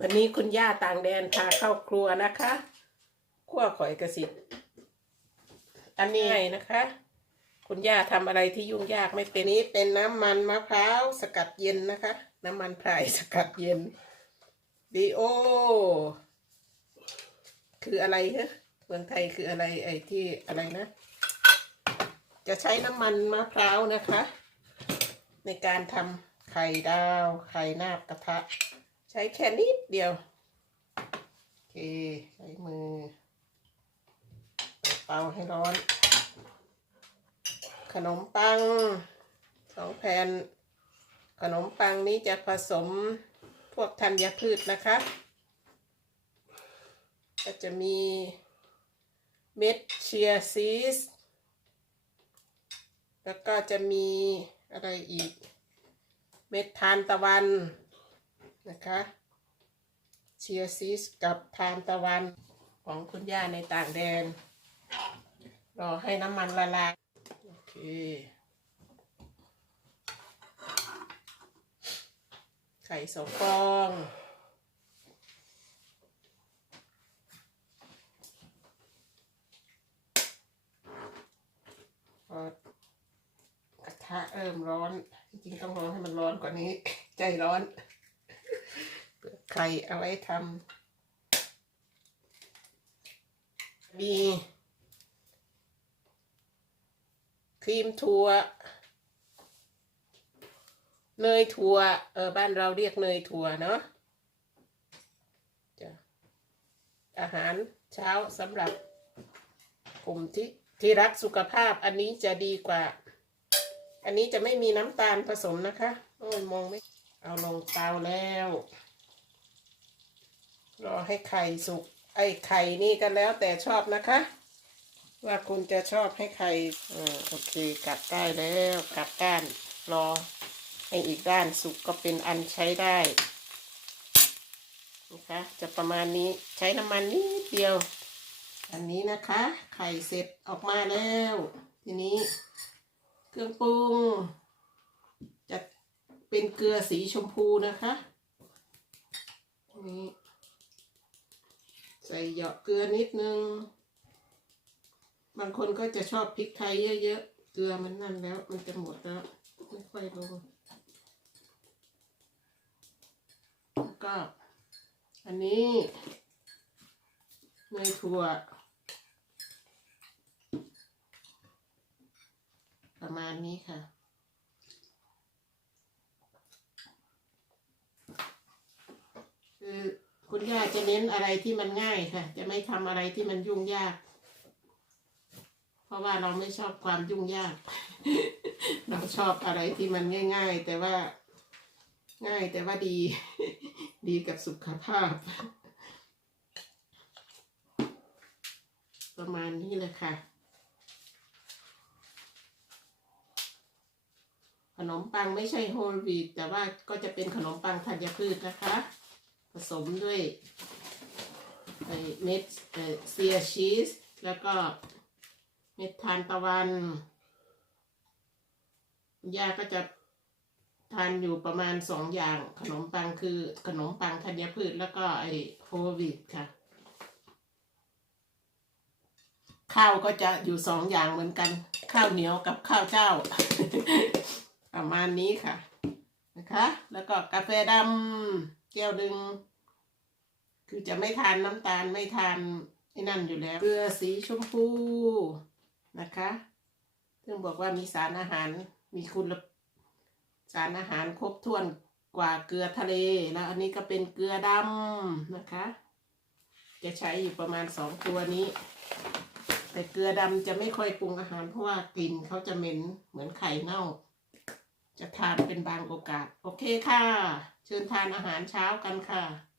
วันนี้คุณย่าต่างแดนพาเข้าครัวนะคะขั้วข่อยกระสิทธิ์อันนี้ไงนะคะ คุณย่าทำอะไรที่ยุ่งยากไม่เป็นนี้เป็นน้ำมันมะพร้าวสกัดเย็นนะคะ น้ำมันพรสกัดเย็นดีโอ คืออะไรฮะเมืองไทยคืออะไรไอ้ที่อะไรนะ จะใช้น้ำมันมะพร้าวนะคะ ในการทำไข่ดาวไข่นาบกระทะ ช้แค่นิดเดียว โอเค ใช้มือ เป่าให้ร้อน ขนมปังสองแผ่น ขนมปังนี้จะผสมพวกธัญพืชนะคะ ก็จะมีเม็ดเชียร์ซีส แล้วก็จะมีอะไรอีก เม็ดทานตะวัน นะคะเชียร์ซีสกับทานตะวันของคุณย่าในต่างแดน รอให้น้ำมันละลาย โอเค ไข่สองฟองกระทะเริ่มร้อน จริงๆต้องร้อนให้มันร้อนกว่านี้ ใจร้อน ไข่เอาไว้ทำมีครีมถั่วเนยถั่วเออบ้านเราเรียกเนยถั่วเนาะจ้ะอาหารเช้าสำหรับกลุ่มที่ที่รักสุขภาพอันนี้จะดีกว่า อันนี้จะไม่มีน้ำตาลผสมนะคะ โอ้ยมองไม่ เอาลงเตาแล้ว รอให้ไข่สุก ไอ้ไข่นี่ก็แล้วแต่ชอบนะคะ ว่าคุณจะชอบให้ไข่โอเคกัดได้แล้วกัดด้านรอให้อีกด้านสุกก็เป็นอันใช้ได้นะคะจะประมาณนี้ใช้น้ำมันนิดเดียว อันนี้นะคะ ไข่เสร็จออกมาแล้ว ทีนี้ เครื่องปรุง จะเป็นเกลือสีชมพูนะคะ นี่ ใส่เหยาะเกลือนิดนึง บางคนก็จะชอบพริกไทยเยอะๆ เกลือมันนั่นแล้ว มันจะหมดแล้ว ไม่ค่อยลงแล้วก็ อันนี้เนยถั่ว ประมาณนี้ค่ะคือ คุณย่าจะเน้นอะไรที่มันง่ายค่ะ จะไม่ทำอะไรที่มันยุ่งยาก เพราะว่าเราไม่ชอบความยุ่งยาก เราชอบอะไรที่มันง่าย ๆ แต่ว่าง่ายแต่ว่าดี ดีกับสุขภาพ ประมาณนี้เลยค่ะ ขนมปังไม่ใช่โฮลวีตแต่ว่าก็จะเป็นขนมปังธัญพืชนะคะ สมด้วยไอ้เม็ดเซียชีส แล้วก็เม็ดทานตะวันย่าก็จะทานอยู่ประมาณสองอย่าง ขนมปังคือขนมปังธัญพืชแล้วก็ไอ้โฮลวีตค่ะ ข้าวก็จะอยู่สองอย่างเหมือนกัน ข้าวเหนียวกับข้าวเจ้า ประมาณนี้ค่ะนะคะ แล้วก็กาแฟดำ แก้วหนึ่งคือจะไม่ทานน้ำตาลไม่ทานไอ้นั่นอยู่แล้วเกลือสีชมพูนะคะซึ่งบอกว่ามีสารอาหารมีคุณสารอาหารครบถ้วนกว่าเกลือทะเล แล้วอันนี้ก็เป็นเกลือดำนะคะ จะใช้อยู่ประมาณสองตัวนี้ แต่เกลือดำจะไม่ค่อยปรุงอาหารเพราะว่ากลิ่นเขาจะเหม็นเหมือนไข่เน่า จะทานเป็นบางโอกาส โอเคค่ะ เชิญทานอาหารเช้ากันค่ะ